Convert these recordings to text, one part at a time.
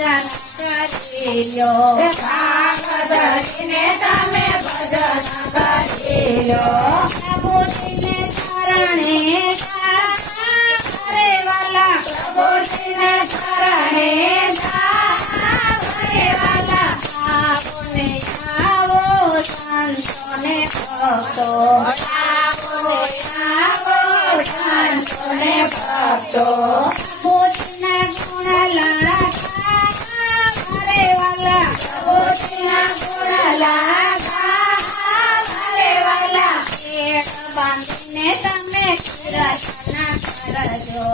ભજન કરી લ્યો ભાગ ધરીને તમે ભજન કરી લ્યો પ્રભુજીને શરણે રે વાલા પ્રભુજીને શરણે રે વાલા આવો ને આવો સંતોને ભક્તો આવો સંતોને ભક્તો પ્રભુજીના ગુણ લાગા રે વાલા પ્રભુજીના ગુણ લાગા રે વાલા એક બાંધીને તમે કીર્તન કરજો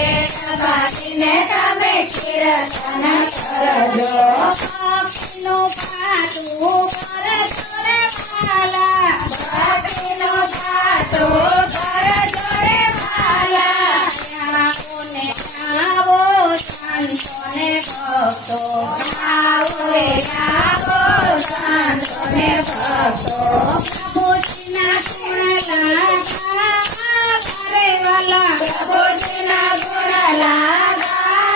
એક બાંધીને તમે કીર્તન કરજો ભક્તિનું પાટું કરજો રે વાલા ભક્તિનું પાટું કરજો રે વાલા આવો ને આવો સંતોને ભક્તો આવો સંતોને ભક્તો પ્રભુજીના ગુણ લાગા રે વાલા પ્રભુજીના ગુણ લાગા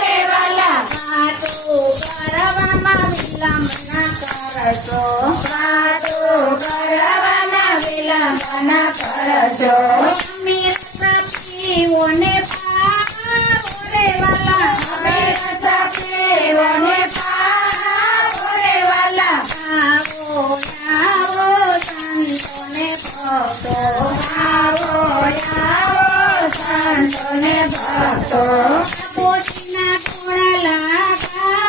રે વાલા પાટું કરવામાં વિલંબ ના કરજો પાટું કરવામાં વિલંબ ના કરજો અમીર સખીઓને પાવો રે વાલા અમીર સખીઓને પાવો રે વાલા આવો સંતોને ભક્તો આવો સંતોને ભક્તો પ્રભુજીના ગુણ લાગા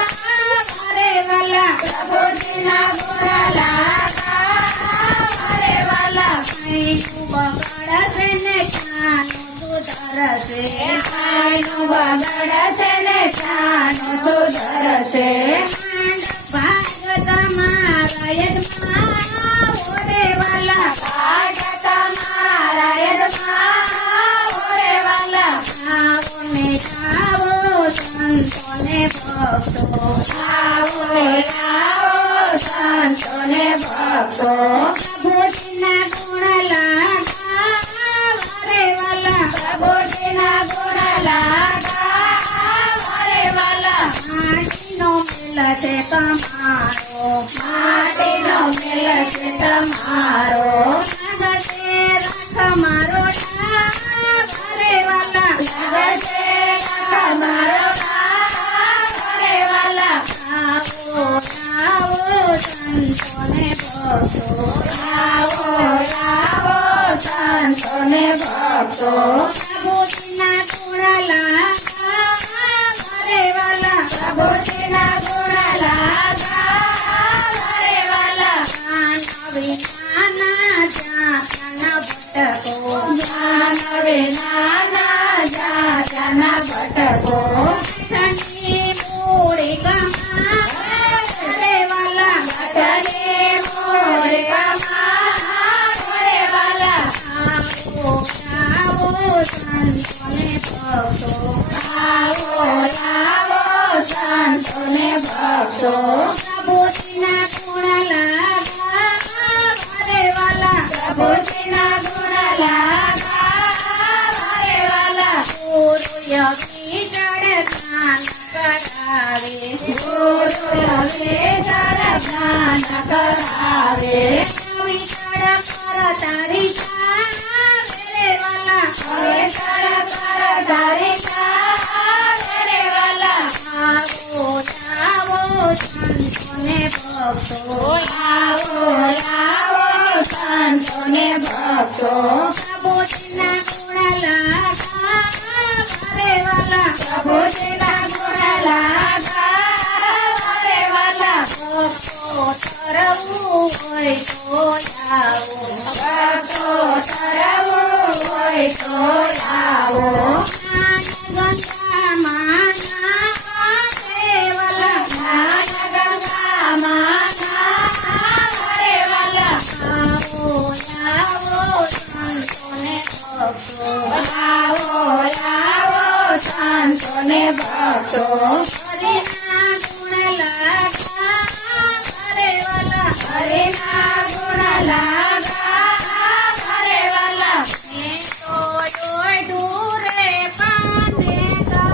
રે વાલા પ્રભુજીના ગુણ લાગા રે વાલા કઈનું બગડશે ને કાનું સુધરશે કઈનું બગડશે ને કાનું સુધરશે ભાગ તમારા યજમાન રે વાલા ભાગ તમારા યજમાન રે વાલા આવો ને આવો સંતોને ભક્તો આવો સંતોને ભક્તો પ્રભુજીના ગુણ લાગા રે વાલા પ્રભુજીના ગુણ લાગા રે વાલા માટીનો મેલ છે તમારો માટીનો મેલ છે તમારો લાગશે રખ મારો રે વાલા લાગશે રખ મારો રે વાલા આવો સંતોને ભક્તો આવો સંતોને ભક્તો પ્રભુજીના ગુણ લાગા રે વાલા પ્રભુજીના ગુણ લાગા રે વાલા વિના જાતના ભટકો જ્ઞાન વિના જાતના ભટકો શનિ મૂળી કમા રે વાલા ભટને મૂળી કમા રે વાલા આવો સંતોને ભક્તો આવો સંતોને ભક્તો પ્રભુજીના ગુણ લાગા રે વાલા પ્રભુજીના ગુણ લાગા રે વાલા ગુરુય વિજળ જ્ઞાન કરાવે ગુરુય વિજળ જ્ઞાન કરાવે વિજળ કર તારી રે વાલા વિજળ કર તારી રે વાલા આવો સંતોને ભક્તો આવો સંતોને ભક્તો પ્રભુજીના ગુણ લાગા રે વાલા પ્રભુજીના ગુણ લાગા રે વાલા ભક્તો તરવું હોય તો આવો ભક્તો તરવું હોય તો આવો ગંગામાં રે વાલા ગંગામાં રે વાલા આવો સંતોને ભક્તો આવો સંતોને ભક્તો હરિના ગુણ લાગા રે વાલા હરિના